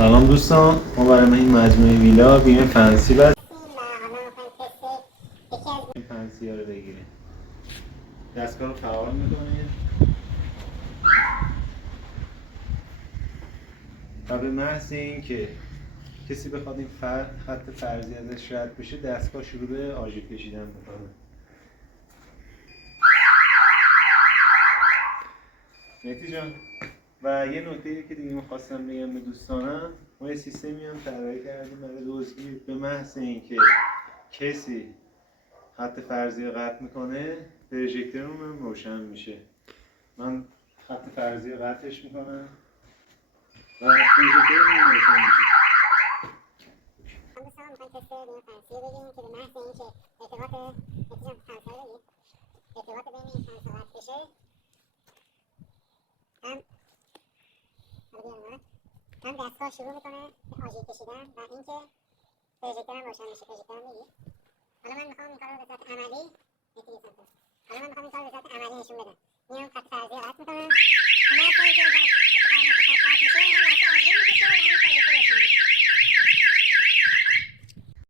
سلام دوستان، ما برای این مجموعه ویلا بیمه فنسی بستیم این فنسی ها رو بگیریم. دستگاه رو فعال میکنیم و به محض این که کسی بخواد این خط فرضی ازش رد بشه، دستگاه شروع به آژیر کشیدن میکنه. مهدی جان، و یه نکته که دیگه میخواستم بگم به دوستانم، ما یه سیستمی هم طراحی کردیم برای دزدگیر. به محض اینکه کسی خط فرضی رو قطع میکنه، پروژکتورمون هم روشن میشه. من خط فرضی رو قطعش میکنم و پروژکتورمون هم روشن میشه. دوستان میخوایم تست بیمه فنسی رو بگیریم که به محض اینکه ارتباط بین این چند تا قطع بشه، هم دستگاه شروع میکنه به آژیر کشیدن و اینکه پروژکتور هم روشن میشه. پروژکتور هم میگی. حالا من میخوام این کار رو به صورت عملی نشون بدم.